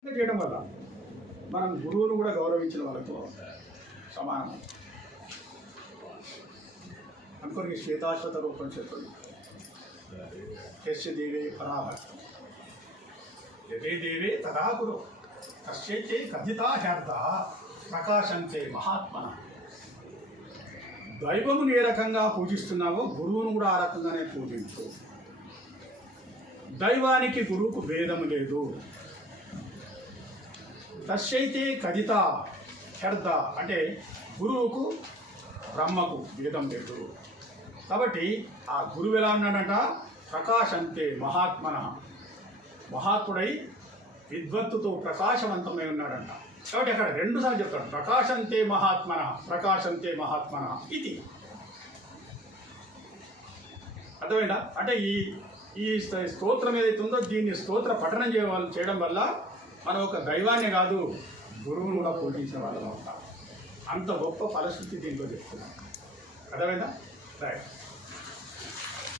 చేయడం వల్ల మనం గురువును కూడా గౌరవించిన వాళ్ళతో సమానం. అనుకోని శ్వేతాశ్వత రూపం చెప్పండి. యస్య దేవే పరాభక్తం యదే దేవే తదా గురు తస్యైతే కథితా హ్యార్థ ప్రకాశంతే మహాత్మన. దైవమును ఏ రకంగా పూజిస్తున్నావో గురువును కూడా ఆ రకంగానే పూజించు. దైవానికి గురువుకు భేదము లేదు. తస్యైతే కథిత హ్యర్థ అంటే గురువుకు బ్రహ్మకు భేదం లేదు. కాబట్టి ఆ గురువు ఎలా ఉన్నాడంట? ప్రకాశంతే మహాత్మన, మహాత్ముడై విద్వత్తుతో ప్రకాశవంతమై ఉన్నాడంట. కాబట్టి అక్కడ రెండుసార్లు చెప్తాడు, ప్రకాశంతే మహాత్మన, ప్రకాశంతే మహాత్మన ఇది. అర్థమైందా? అంటే ఈ స్తోత్రం ఏదైతే ఉందో దీన్ని స్తోత్ర పఠనం చేయడం వల్ల మనం ఒక దైవాన్ని కాదు గురువును కూడా పూజించిన వాళ్ళం అవుతాం. అంత గొప్ప పరిస్థితి దీంట్లో చెప్తున్నాం. అర్థమైందా? రైట్.